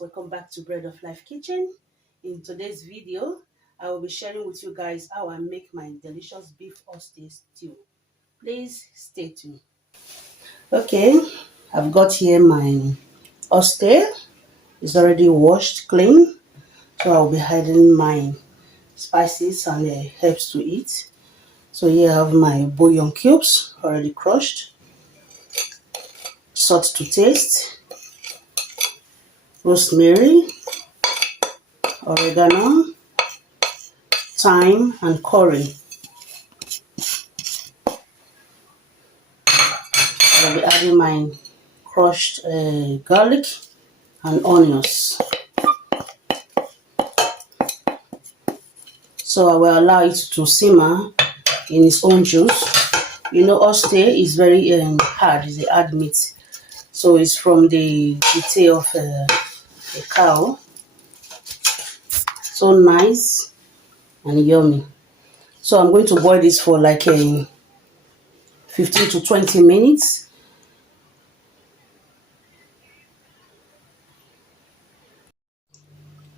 welcome back to Bread of Life Kitchen. In today's video, I will be sharing with you guys how I make my delicious beef oxtail stew. Please stay tuned. Okay, I've got here my oxtail. It's already washed clean, so I'll be hiding my spices and herbs to eat. So here I have my bouillon cubes already crushed, salt to taste, rosemary, oregano, thyme and curry. I'll be adding my crushed garlic and onions. So I will allow it to simmer in its own juice. You know, oxtail is very hard. It's a hard meat. So it's from the tail of a cow. So nice and yummy. So I'm going to boil this for like 15 to 20 minutes.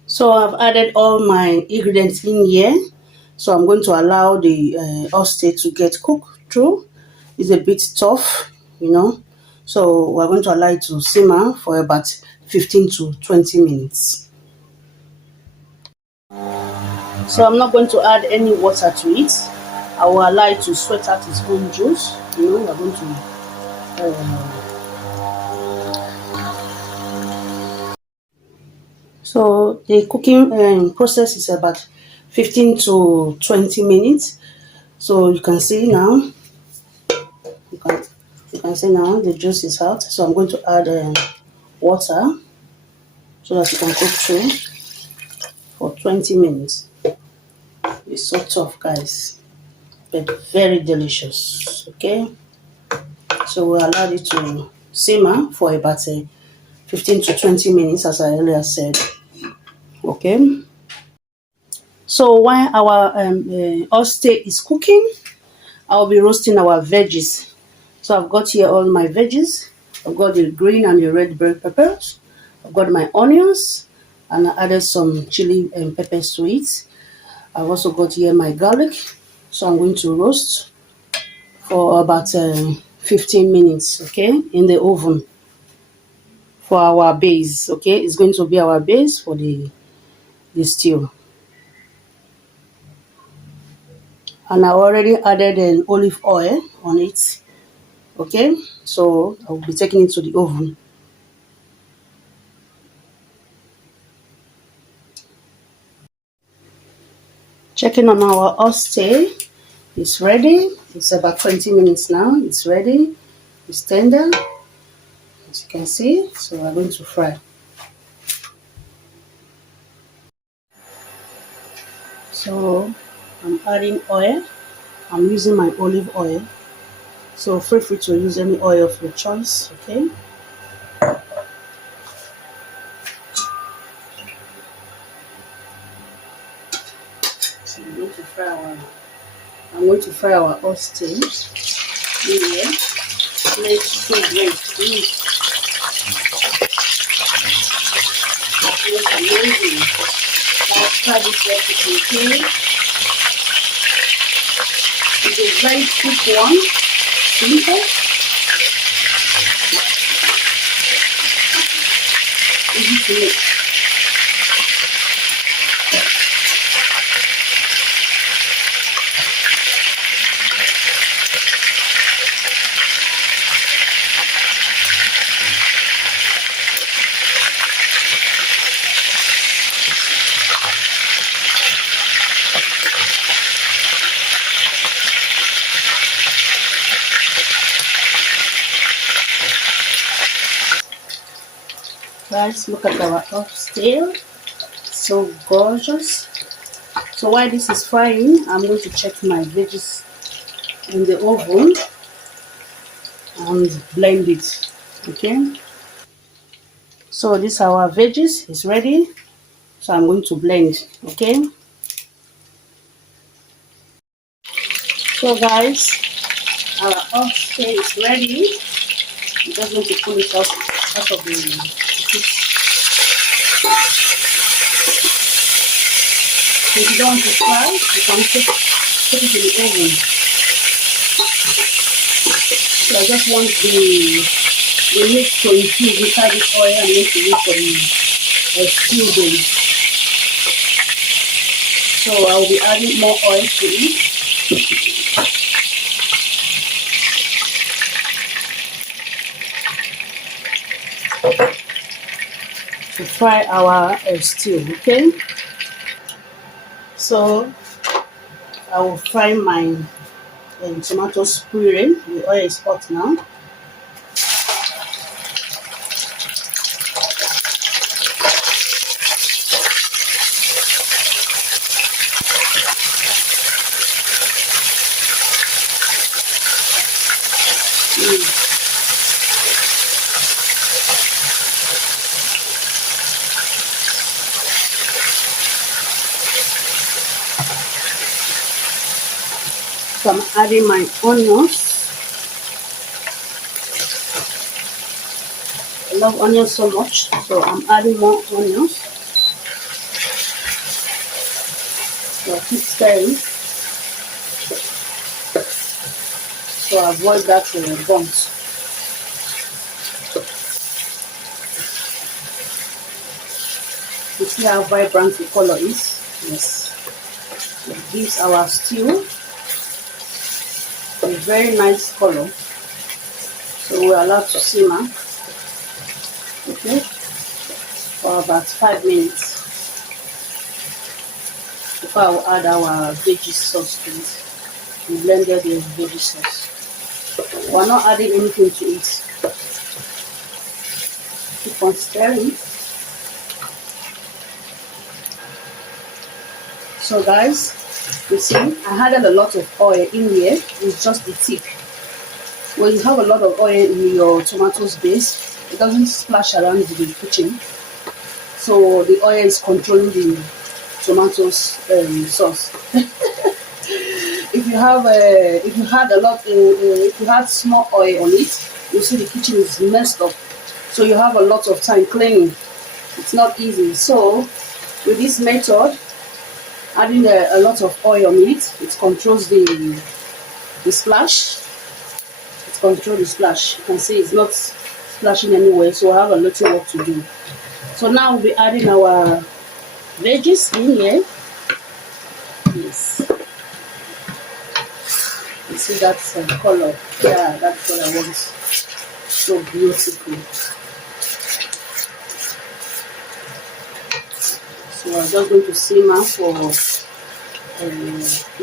So I've added all my ingredients in here. So I'm going to allow the oxtail to get cooked through. It's a bit tough, you know. So we're going to allow it to simmer for about 15 to 20 minutes. So I'm not going to add any water to it. I will allow it to sweat out its own juice. You know, we're going to so the cooking process is about 15 to 20 minutes. So you can see now, you can see now the juice is out. So I'm going to add water so that you can cook through for 20 minutes. It's so tough, guys, but very delicious. Okay, so we'll allow it to simmer for about 15 to 20 minutes, as I earlier said. Okay, so while our oxtail is cooking, I'll be roasting our veggies. So I've got here all my veggies. I've got the green and the red bell peppers. I've got my onions, and I added some chili and peppers to it. I've also got here my garlic. So I'm going to roast for about 15 minutes, okay, in the oven for our base. Okay, it's going to be our base for the stew. And I already added an olive oil on it. Okay, so I'll be taking it to the oven. Checking on our oxtail. It's ready. It's about 20 minutes now. It's ready. It's tender, as you can see. So we're going to fry. So I'm adding oil. I'm using my olive oil. So feel free to use any oil of your choice. Okay. So I'm going to fry our oxtail here. Let's go great. It's amazing. Let's try this recipe, okay? It's a very quick one. Simple. Easy to make. Guys, look at our oxtail. So gorgeous. So while this is frying, I'm going to check my veggies in the oven and blend it. Okay. So this our veggies is ready. So I'm going to blend. Okay. So guys, our oxtail is ready. I'm just going to pull it out of the So if you don't want to fry, you can put it in the oven. So I just want the meat to infuse inside this oil and make it for the stew base. So I'll be adding more oil to it. To fry our stew, okay? So I will fry my tomatoes puree. The oil is hot now. So I'm adding my onions. I love onions so much, so I'm adding more onions. So I keep stirring to avoid that burnt. You see how vibrant the color is? Yes. It gives our stew a very nice color. So we're allowed to simmer, okay, for about 5 minutes before I will add our veggie sauce to it. We blended the veggie sauce. We're not adding anything to it. Keep on stirring. So guys, you see, I added a lot of oil in here. It's just the tip. When you have a lot of oil in your tomatoes base, it doesn't splash around the kitchen. So the oil is controlling the tomatoes sauce. If you had small oil on it, you see the kitchen is messed up. So you have a lot of time cleaning. It's not easy. So with this method, adding a lot of oil on it, it controls the splash. It controls the splash. You can see it's not splashing anywhere, so I have a little work to do. So now we'll be adding our veggies in here. Yes. You see that color? Yeah, that color was so beautiful. So I'm just going to simmer for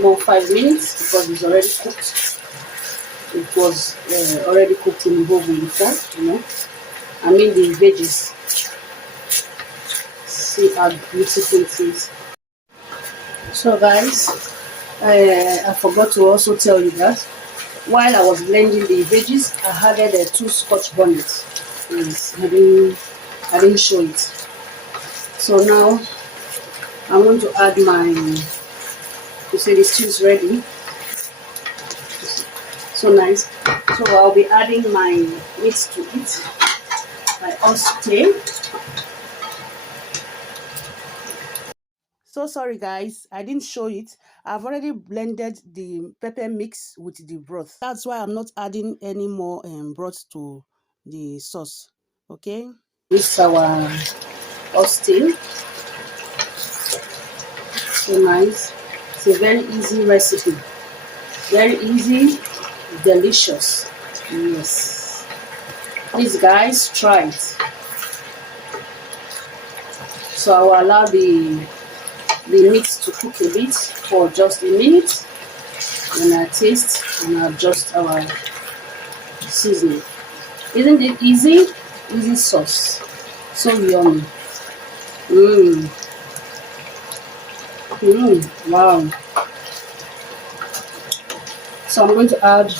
more 5 minutes because it's already cooked. It was already cooked in the oven before, you know. I mean the veggies. See how beautiful it is. So guys, I forgot to also tell you that while I was blending the veggies, I added 2 scotch bonnets. Yes, I didn't show it. So now I'm going to add my, you see the stew is ready. So nice. So I'll be adding my meat to it. My oxtail. So sorry guys, I didn't show it. I've already blended the pepper mix with the broth. That's why I'm not adding any more broth to the sauce. Okay. This is our oxtail. So nice. It's a very easy recipe. Very easy, delicious. Yes. Please guys, try it. So I will allow the meat to cook a bit for just a minute. Then I taste and adjust our seasoning. Isn't it easy? Easy sauce. So yummy. Wow. So I'm going to add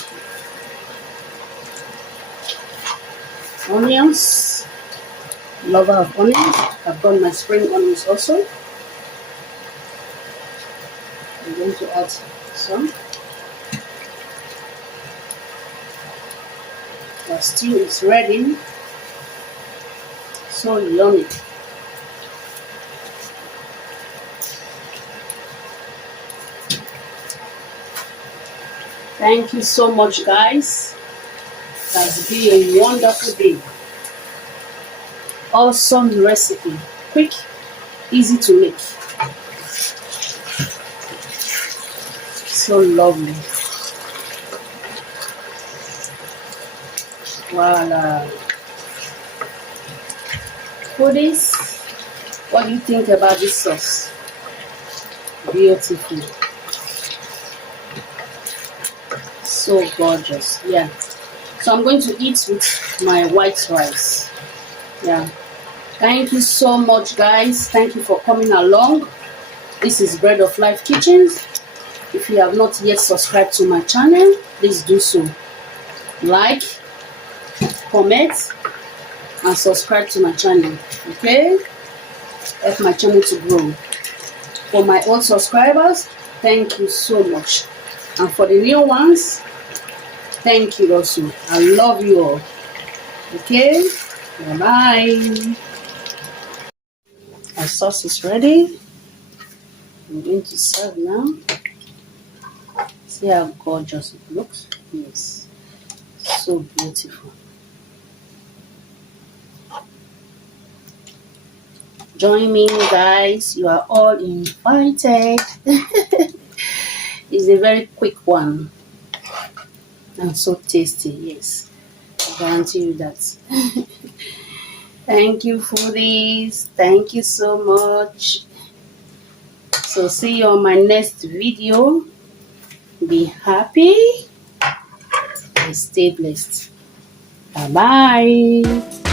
onions. Lover of onions. I've got my spring onions also. I'm going to add some. Our stew is ready. So yummy. Thank you so much, guys. It has been a wonderful day. Awesome recipe. Quick, easy to make. So lovely. Voila. Foodies, what do you think about this sauce? Beautiful. So gorgeous. Yeah. So I'm going to eat with my white rice. Yeah. Thank you so much, guys. Thank you for coming along. This is Bread of Life Kitchens. If you have not yet subscribed to my channel, please do so. Like, comment, and subscribe to my channel. Okay? Help my channel to grow. For my old subscribers, thank you so much. And for the new ones, thank you also. I love you all. Okay? Bye-bye. Our sauce is ready. I'm going to serve now. See how gorgeous it looks. Yes. So beautiful. Join me, guys. You are all invited. It's a very quick one. And so tasty, yes. I guarantee you that. Thank you for this. Thank you so much. So see you on my next video. Be happy and stay blessed. Bye bye.